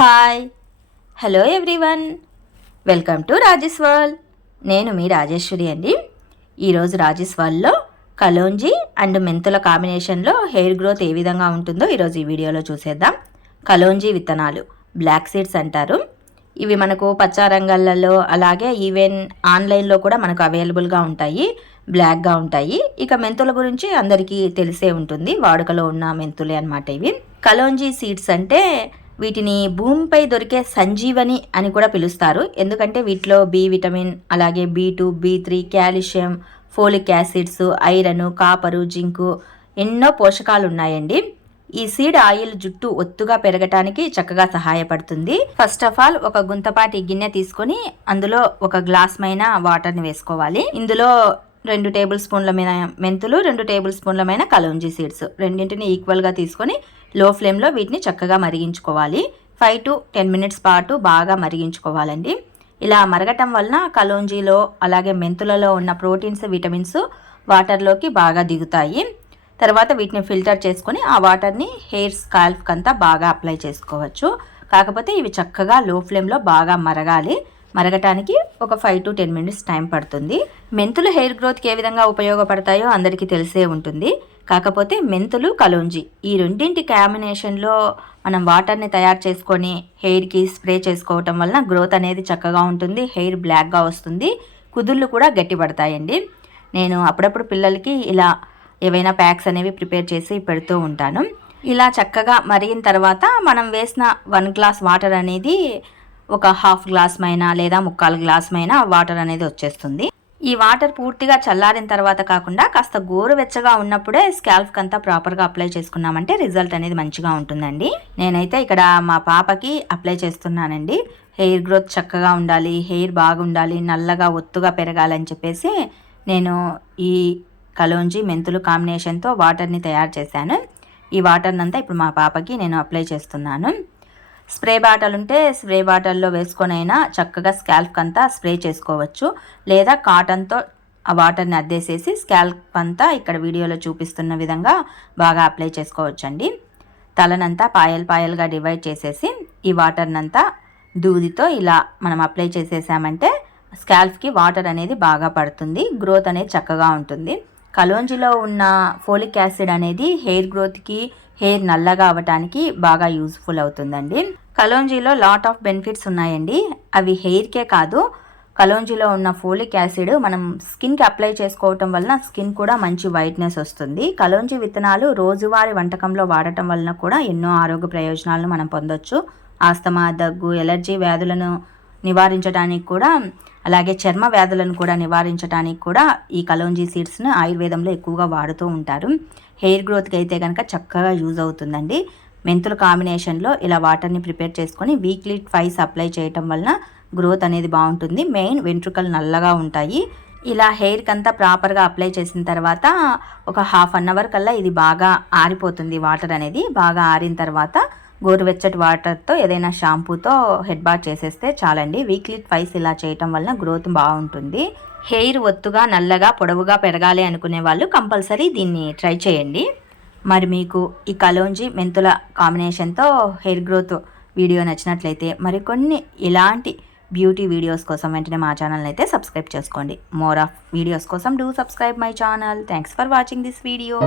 Hi. Hello everyone. Welcome to Rajesh world. నేను మీ రాజేశ్వరి అండి. ఈరోజు రాజేష్ వరల్డ్లో కలోంజీ అండ్ మెంతుల కాంబినేషన్లో హెయిర్ గ్రోత్ ఏ విధంగా ఉంటుందో ఈరోజు ఈ వీడియోలో చూసేద్దాం. కలోంజీ విత్తనాలు బ్లాక్ సీడ్స్ అంటారు. ఇవి మనకు పచ్చ రంగాలలో అలాగే ఈవెన్ ఆన్లైన్లో కూడా మనకు అవైలబుల్గా ఉంటాయి బ్లాక్గా ఉంటాయి. ఇక మెంతుల గురించి అందరికీ తెలిసే ఉంటుంది. వాడుకలో ఉన్న మెంతులే అనమాట ఇవి. కలోంజీ సీడ్స్ అంటే వీటిని భూమిపై దొరికే సంజీవని అని కూడా పిలుస్తారు. ఎందుకంటే వీటిలో బి విటమిన్ అలాగే B two B three calcium folic acids iron copper zinc ఎన్నో పోషకాలు ఉన్నాయండి ఈ సీడ్ ఆయిల్ జుట్టు ఒత్తుగా పెరగటానికి చక్కగా సహాయపడుతుంది. ఫస్ట్ ఆఫ్ ఆల్ ఒక గుంతపాటి గిన్నె తీసుకొని అందులో ఒక గ్లాస్ మైన వాటర్ని వేసుకోవాలి. ఇందులో రెండు టేబుల్ స్పూన్ల మీద మెంతులు రెండు టేబుల్ స్పూన్ల మీద కలోంజీ సీడ్స్ రెండింటిని ఈక్వల్గా తీసుకొని లో ఫ్లేమ్లో వీటిని చక్కగా మరిగించుకోవాలి. ఫైవ్ టు టెన్ మినిట్స్ పాటు బాగా మరిగించుకోవాలండి. ఇలా మరగటం వలన కలోంజీలో అలాగే మెంతులలో ఉన్న ప్రోటీన్స్ విటమిన్స్ వాటర్లోకి బాగా దిగుతాయి. తర్వాత వీటిని ఫిల్టర్ చేసుకొని ఆ వాటర్ని హెయిర్ స్కాల్ఫ్కి అంతా బాగా అప్లై చేసుకోవచ్చు. కాకపోతే ఇవి చక్కగా లో ఫ్లేమ్లో బాగా మరగాలి. మరగటానికి ఒక five to ten minutes time పడుతుంది. మెంతులు హెయిర్ గ్రోత్కి ఏ విధంగా ఉపయోగపడతాయో అందరికీ తెలిసే ఉంటుంది. కాకపోతే మెంతులు కలోంజి. ఈ రెండింటి కాంబినేషన్లో మనం వాటర్ని తయారు చేసుకొని హెయిర్కి స్ప్రే చేసుకోవటం వలన గ్రోత్ అనేది చక్కగా ఉంటుంది. హెయిర్ బ్లాక్గా వస్తుంది. కుదుళ్ళు కూడా గట్టిపడతాయండి. నేను అప్పుడప్పుడు పిల్లలకి ఇలా ఏవైనా ప్యాక్స్ అనేవి ప్రిపేర్ చేసి పెడుతూ ఉంటాను. ఇలా చక్కగా మరిగిన తర్వాత మనం వేసిన వన్ గ్లాస్ వాటర్ అనేది ఒక హాఫ్ గ్లాస్ మైనా లేదా ముక్కాలు గ్లాస్ మైనా వాటర్ అనేది వచ్చేస్తుంది. ఈ వాటర్ పూర్తిగా చల్లారిన తర్వాత కాకుండా కాస్త గోరువెచ్చగా ఉన్నప్పుడే స్కాల్ఫ్కి అంతా ప్రాపర్గా అప్లై చేసుకున్నామంటే రిజల్ట్ అనేది మంచిగా ఉంటుందండి. నేనైతే ఇక్కడ మా పాపకి అప్లై చేస్తున్నానండి. హెయిర్ గ్రోత్ చక్కగా ఉండాలి హెయిర్ బాగుండాలి నల్లగా ఒత్తుగా పెరగాలని చెప్పేసి నేను ఈ కలోంజి మెంతులు కాంబినేషన్తో వాటర్ని తయారు చేశాను. ఈ వాటర్ని అంతా ఇప్పుడు మా పాపకి నేను అప్లై చేస్తున్నాను. స్ప్రే బాటల్ ఉంటే స్ప్రే బాటల్లో వేసుకొని అయినా చక్కగా స్కాల్ప్ అంతా స్ప్రే చేసుకోవచ్చు. లేదా కాటన్తో ఆ వాటర్ని అద్దేసేసి స్కాల్ప్ అంతా ఇక్కడ వీడియోలో చూపిస్తున్న విధంగా బాగా అప్లై చేసుకోవచ్చండి. తలనంతా పాయల్ పాయల్గా డివైడ్ చేసేసి ఈ వాటర్నంతా దూదితో ఇలా మనం అప్లై చేసేసామంటే స్కాల్ఫ్కి వాటర్ అనేది బాగా పడుతుంది. గ్రోత్ అనేది చక్కగా ఉంటుంది. కలోంజిలో ఉన్న ఫోలిక్ యాసిడ్ అనేది హెయిర్ గ్రోత్కి హెయిర్ నల్లగా అవ్వటానికి బాగా యూజ్ఫుల్ అవుతుందండి. కలోంజీలో లాట్ ఆఫ్ బెనిఫిట్స్ ఉన్నాయండి. అవి హెయిర్కే కాదు కలోంజీలో ఉన్న ఫోలిక్ యాసిడ్ మనం స్కిన్కి అప్లై చేసుకోవటం వలన స్కిన్ కూడా మంచి వైట్నెస్ వస్తుంది. కలోంజీ విత్తనాలు రోజువారీ వంటకంలో వాడటం వలన కూడా ఎన్నో ఆరోగ్య ప్రయోజనాలను మనం పొందొచ్చు. ఆస్తమా దగ్గు ఎలర్జీ వ్యాధులను నివారించడానికి కూడా అలాగే చర్మ వ్యాధులను కూడా నివారించడానికి కూడా ఈ కలోంజీ సీడ్స్ను ఆయుర్వేదంలో ఎక్కువగా వాడుతూ ఉంటారు. హెయిర్ గ్రోత్కి అయితే కనుక చక్కగా యూజ్ అవుతుందండి. మెంతుల కాంబినేషన్లో ఇలా వాటర్ని ప్రిపేర్ చేసుకొని వీక్లీ ట్వైస్ అప్లై చేయటం వలన గ్రోత్ అనేది బాగుంటుంది. మెయిన్ వెంట్రుకలు నల్లగా ఉంటాయి. ఇలా హెయిర్కి అంతా ప్రాపర్గా అప్లై చేసిన తర్వాత ఒక హాఫ్ అన్ అవర్ కల్లా ఇది బాగా ఆరిపోతుంది వాటర్ అనేది. బాగా ఆరిన తర్వాత గోరువెచ్చటి వాటర్తో ఏదైనా షాంపూతో హెడ్ బాత్ చేసేస్తే చాలండి. వీక్లీ ట్వైస్ ఇలా చేయటం వలన గ్రోత్ బాగుంటుంది. హెయిర్ ఒత్తుగా నల్లగా పొడవుగా పెరగాలి అనుకునే వాళ్ళు కంపల్సరీ దీన్ని ట్రై చేయండి. మరి మీకు ఈ కలోంజి మెంతుల కాంబినేషన్తో హెయిర్ గ్రోత్ వీడియో నచ్చినట్లయితే మరికొన్ని ఇలాంటి బ్యూటీ వీడియోస్ కోసం వెంటనే మా ఛానల్ అయితే సబ్స్క్రైబ్ చేసుకోండి. మోర్ ఆఫ్ వీడియోస్ కోసం do subscribe my channel. Thanks for watching this video.